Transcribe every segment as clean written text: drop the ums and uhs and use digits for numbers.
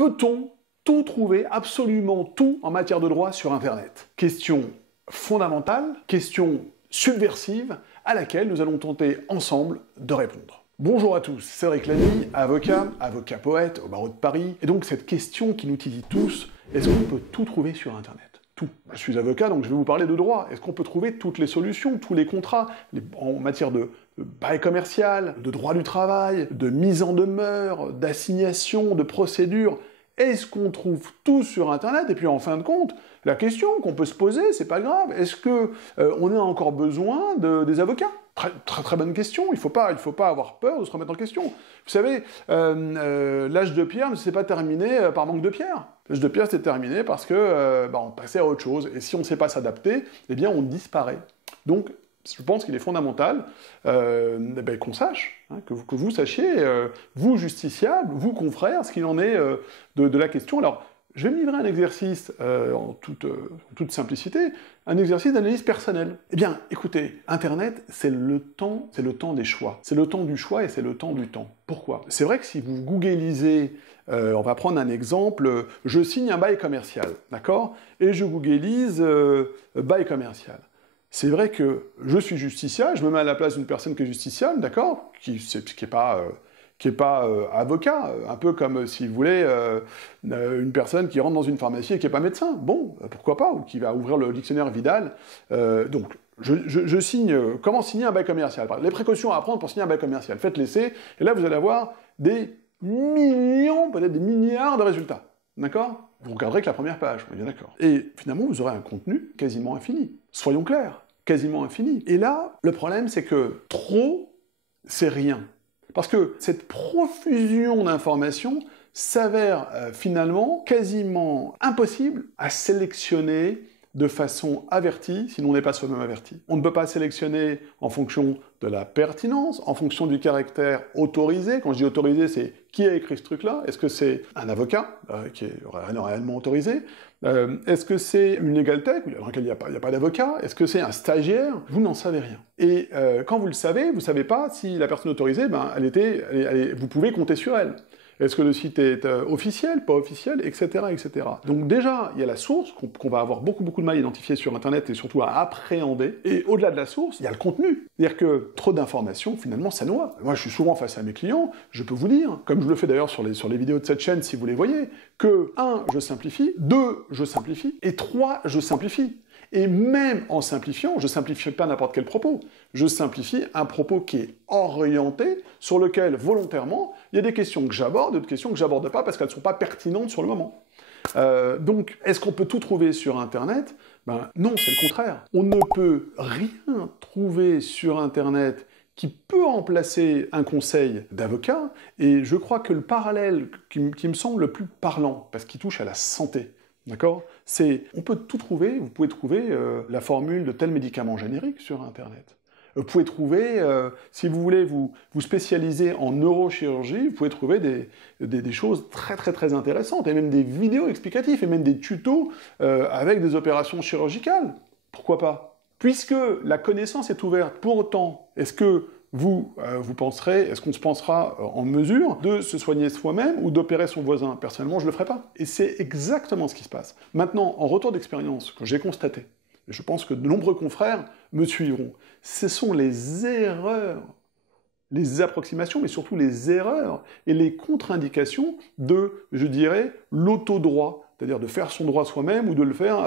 Peut-on tout trouver, absolument tout, en matière de droit sur Internet? Question fondamentale, question subversive, à laquelle nous allons tenter ensemble de répondre. Bonjour à tous, Cédric Lamy, avocat poète au barreau de Paris, et donc cette question qui nous titille tous, est-ce qu'on peut tout trouver sur Internet? Tout. Je suis avocat, donc je vais vous parler de droit. Est-ce qu'on peut trouver toutes les solutions, tous les contrats, en matière de bail commercial, de droit du travail, de mise en demeure, d'assignation, de procédure? Est-ce qu'on trouve tout sur Internet? Et puis en fin de compte, la question qu'on peut se poser, c'est pas grave, est-ce que on a encore besoin des avocats? Très bonne question, il faut pas avoir peur de se remettre en question. Vous savez, l'âge de pierre ne s'est pas terminé par manque de pierre. L'âge de pierre s'est terminé parce que on passait à autre chose, et si on ne sait pas s'adapter, eh bien on disparaît. Donc, je pense qu'il est fondamental qu'on sache, hein, que vous sachiez, vous justiciables, vous confrères, ce qu'il en est de la question. Alors, je vais me livrer un exercice en toute simplicité, un exercice d'analyse personnelle. Eh bien, écoutez, Internet, c'est le temps des choix. C'est le temps du choix et c'est le temps du temps. Pourquoi? C'est vrai que si vous googlisez, on va prendre un exemple, je signe un bail commercial, d'accord? Et je googlise bail commercial. C'est vrai que je suis justiciable, je me mets à la place d'une personne qui est justiciable, d'accord, qui est pas avocat, un peu comme, si vous voulez, une personne qui rentre dans une pharmacie et qui n'est pas médecin. Bon, pourquoi pas, ou qui va ouvrir le dictionnaire Vidal. Donc, je signe, comment signer un bail commercial? Les précautions à prendre pour signer un bail commercial. Faites l'essai, et là, vous allez avoir des millions, peut-être des milliards de résultats. D'accord? Vous regarderez que la première page, on est bien d'accord. Et finalement, vous aurez un contenu quasiment infini. Soyons clairs, quasiment infini. Et là, le problème, c'est que trop, c'est rien. Parce que cette profusion d'informations s'avère finalement quasiment impossible à sélectionner de façon avertie, si l'on n'est pas soi-même averti. On ne peut pas sélectionner en fonction de la pertinence, en fonction du caractère autorisé. Quand je dis autorisé, c'est qui a écrit ce truc-là? Est-ce que c'est un avocat qui est réellement autorisé? Est-ce que c'est une legal tech dans laquelle il n'y a pas d'avocat? Est-ce que c'est un stagiaire? Vous n'en savez rien. Et quand vous le savez, vous ne savez pas si la personne autorisée, vous pouvez compter sur elle. Est-ce que le site est officiel, pas officiel, etc., etc. Donc déjà, il y a la source, qu'on va avoir beaucoup de mal à identifier sur Internet et surtout à appréhender. Et au-delà de la source, il y a le contenu. C'est-à-dire que trop d'informations, finalement, ça noie. Moi, je suis souvent face à mes clients, je peux vous dire, comme je le fais d'ailleurs sur les vidéos de cette chaîne, si vous les voyez, que 1, je simplifie, 2, je simplifie, et 3, je simplifie. Et même en simplifiant, je ne simplifie pas n'importe quel propos, je simplifie un propos qui est orienté, sur lequel, volontairement, il y a des questions que j'aborde, d'autres questions que j'aborde pas parce qu'elles ne sont pas pertinentes sur le moment. Donc, est-ce qu'on peut tout trouver sur Internet? Non, c'est le contraire. On ne peut rien trouver sur Internet qui peut remplacer un conseil d'avocat, et je crois que le parallèle qui me semble le plus parlant, parce qu'il touche à la santé, d'accord? On peut tout trouver, vous pouvez trouver la formule de tel médicament générique sur Internet. Vous pouvez trouver, si vous voulez vous spécialiser en neurochirurgie, vous pouvez trouver des choses très intéressantes, et même des vidéos explicatives, et même des tutos avec des opérations chirurgicales. Pourquoi pas? Puisque la connaissance est ouverte, pour autant, est-ce que est-ce qu'on se pensera en mesure de se soigner soi-même ou d'opérer son voisin? Personnellement, je ne le ferai pas. Et c'est exactement ce qui se passe. Maintenant, en retour d'expérience, que j'ai constaté, et je pense que de nombreux confrères me suivront, ce sont les erreurs, les approximations, mais surtout les erreurs et les contre-indications de, je dirais, l'autodroit, c'est-à-dire de faire son droit soi-même ou de le faire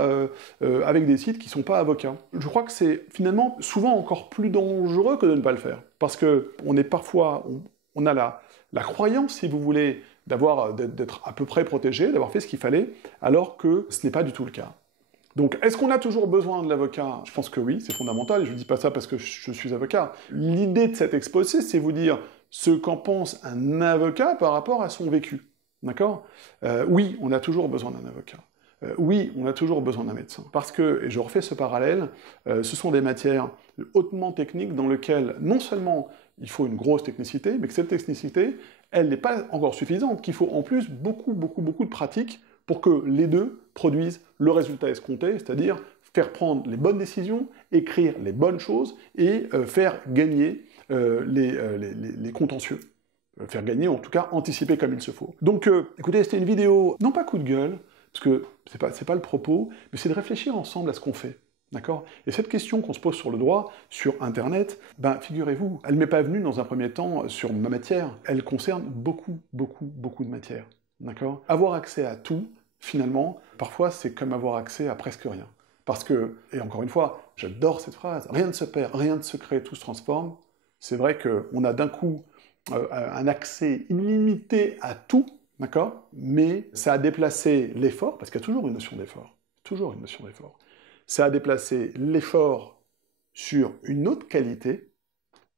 avec des sites qui ne sont pas avocats. Je crois que c'est finalement souvent encore plus dangereux que de ne pas le faire. Parce qu'on est parfois, on a la croyance, si vous voulez, d'être à peu près protégé, d'avoir fait ce qu'il fallait, alors que ce n'est pas du tout le cas. Donc, est-ce qu'on a toujours besoin de l'avocat? Je pense que oui, c'est fondamental, et je ne dis pas ça parce que je suis avocat. L'idée de cet exposé, c'est vous dire ce qu'en pense un avocat par rapport à son vécu. D'accord? Oui, on a toujours besoin d'un avocat. Oui, on a toujours besoin d'un médecin. Parce que, et je refais ce parallèle, ce sont des matières hautement techniques dans lesquelles, non seulement il faut une grosse technicité, mais que cette technicité, elle n'est pas encore suffisante, qu'il faut en plus beaucoup de pratique pour que les deux produisent le résultat escompté, c'est-à-dire faire prendre les bonnes décisions, écrire les bonnes choses et faire gagner les contentieux. faire gagner, en tout cas anticiper comme il se faut. Donc écoutez, c'était une vidéo, non pas coup de gueule, parce que c'est pas le propos, mais c'est de réfléchir ensemble à ce qu'on fait. D'accord? Et cette question qu'on se pose sur le droit, sur Internet, ben figurez-vous, elle ne m'est pas venue dans un premier temps sur ma matière, elle concerne beaucoup de matières. D'accord? Avoir accès à tout, finalement, parfois c'est comme avoir accès à presque rien. Parce que, et encore une fois, j'adore cette phrase, rien ne se perd, rien ne se crée, tout se transforme. C'est vrai qu'on a d'un coup un accès illimité à tout, d'accord? Mais ça a déplacé l'effort, parce qu'il y a toujours une notion d'effort. Toujours une notion d'effort. Ça a déplacé l'effort sur une autre qualité,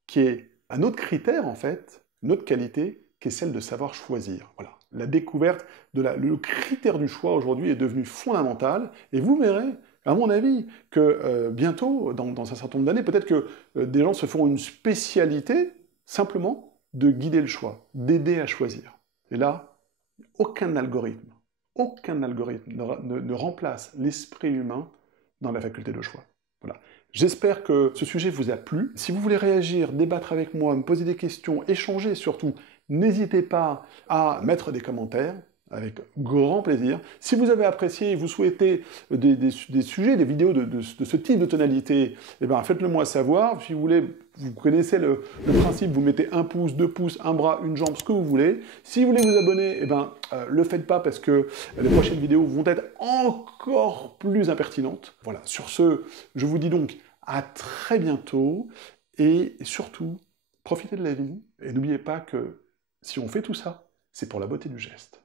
qui est un autre critère, en fait, une autre qualité, qui est celle de savoir choisir. Voilà. La découverte le critère du choix aujourd'hui est devenu fondamental, et vous verrez, à mon avis, que bientôt, dans un certain nombre d'années, peut-être que des gens se feront une spécialité, simplement, de guider le choix, d'aider à choisir. Et là, aucun algorithme ne remplace l'esprit humain dans la faculté de choix. Voilà. J'espère que ce sujet vous a plu. Si vous voulez réagir, débattre avec moi, me poser des questions, échanger surtout, n'hésitez pas à mettre des commentaires, avec grand plaisir. Si vous avez apprécié et vous souhaitez des sujets, des vidéos de ce type de tonalité, eh ben, faites-le moi savoir. Si vous voulez, vous connaissez le principe, vous mettez un pouce, 2 pouces, un bras, une jambe, ce que vous voulez. Si vous voulez vous abonner, eh ben, le faites pas parce que les prochaines vidéos vont être encore plus impertinentes. Voilà, sur ce, je vous dis donc à très bientôt et surtout, profitez de la vie et n'oubliez pas que si on fait tout ça, c'est pour la beauté du geste.